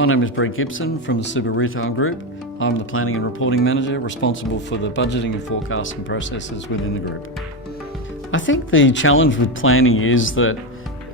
My name is Brett Gibson from the Super Retail Group. I'm the Planning and Reporting Manager responsible for the budgeting and forecasting processes within the group. I think the challenge with planning is that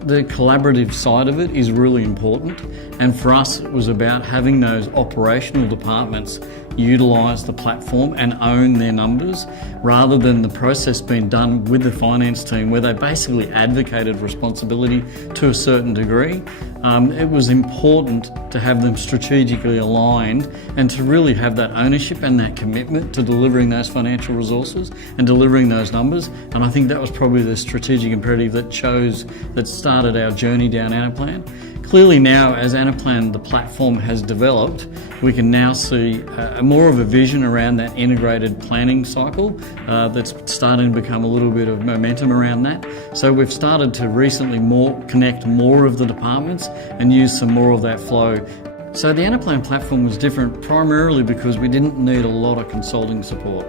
the collaborative side of it is really important, and for us it was about having those operational departments utilise the platform and own their numbers rather than the process being done with the finance team where they basically advocated responsibility to a certain degree. It was important to have them strategically aligned and to really have that ownership and that commitment to delivering those financial resources and delivering those numbers, and I think that was probably the strategic imperative that started our journey down Anaplan. Clearly now, as Anaplan, the platform has developed, we can now see more of a vision around that integrated planning cycle that's starting to become a little bit of momentum around that. So we've started to recently connect more of the departments and use some more of that flow. So the Anaplan platform was different primarily because we didn't need a lot of consulting support.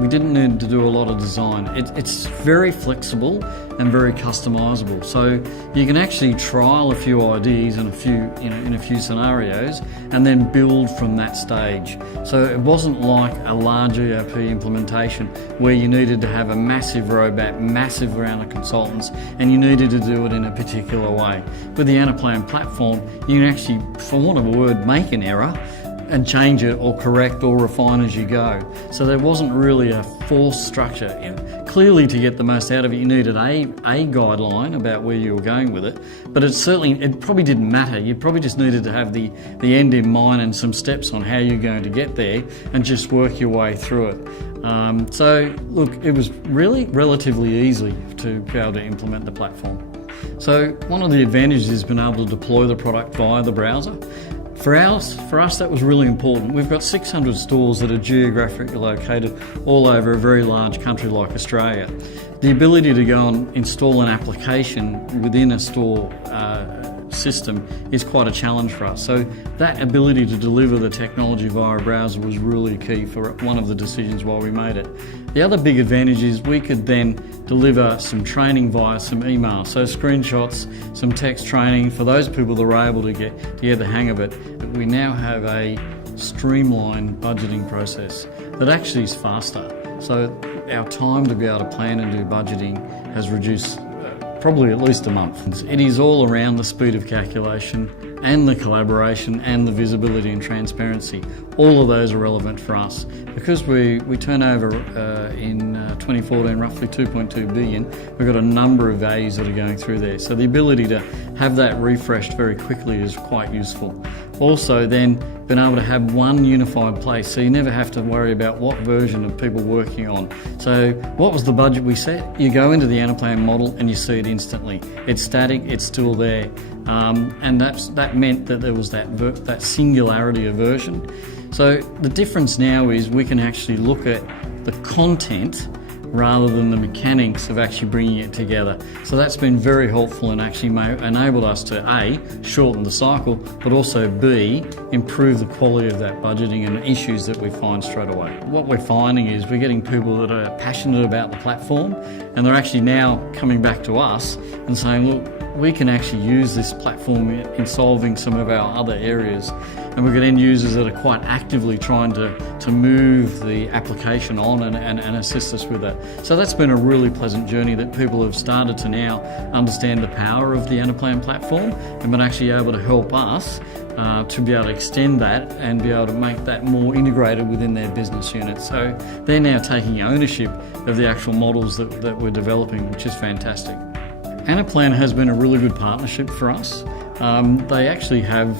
We didn't need to do a lot of design. It's very flexible and very customisable. So you can actually trial a few ideas in a few scenarios and then build from that stage. So it wasn't like a large ERP implementation where you needed to have a massive roadmap, massive round of consultants, and you needed to do it in a particular way. With the Anaplan platform, you can actually, for want of a word, make an error and change it or correct or refine as you go. So there wasn't really a forced structure. Clearly, to get the most out of it, you needed a guideline about where you were going with it, but it probably didn't matter. You probably just needed to have the end in mind and some steps on how you're going to get there and just work your way through it. So look, it was really relatively easy to be able to implement the platform. So one of the advantages is being able to deploy the product via the browser. For us, that was really important. We've got 600 stores that are geographically located all over a very large country like Australia. The ability to go and install an application within a store system is quite a challenge for us. So that ability to deliver the technology via a browser was really key for one of the decisions why we made it. The other big advantage is we could then deliver some training via some email, so screenshots, some text training for those people that were able to get the hang of it. We now have a streamlined budgeting process that actually is faster. So our time to be able to plan and do budgeting has reduced probably at least a month. It is all around the speed of calculation and the collaboration and the visibility and transparency. All of those are relevant for us. Because we turn over in 2014 roughly 2.2 billion, we've got a number of values that are going through there. So the ability to have that refreshed very quickly is quite useful. Also then being able to have one unified place, so you never have to worry about what version of people working on. So what was the budget we set? You go into the Anaplan model and you see it instantly. It's static, it's still there. And that meant that there was that singularity of version. So the difference now is we can actually look at the content rather than the mechanics of actually bringing it together. So that's been very helpful and actually enabled us to A, shorten the cycle, but also B, improve the quality of that budgeting and issues that we find straight away. What we're finding is we're getting people that are passionate about the platform, and they're actually now coming back to us and saying, look, we can actually use this platform in solving some of our other areas. And we've got end users that are quite actively trying to move the application on and assist us with that. So that's been a really pleasant journey that people have started to now understand the power of the Anaplan platform and been actually able to help us to be able to extend that and be able to make that more integrated within their business unit. So they're now taking ownership of the actual models that we're developing, which is fantastic. Anaplan has been a really good partnership for us. They actually have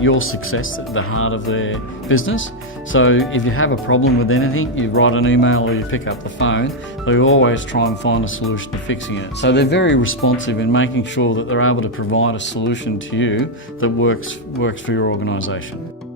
your success at the heart of their business. So if you have a problem with anything, you write an email or you pick up the phone, they always try and find a solution to fixing it. So they're very responsive in making sure that they're able to provide a solution to you that works for your organisation.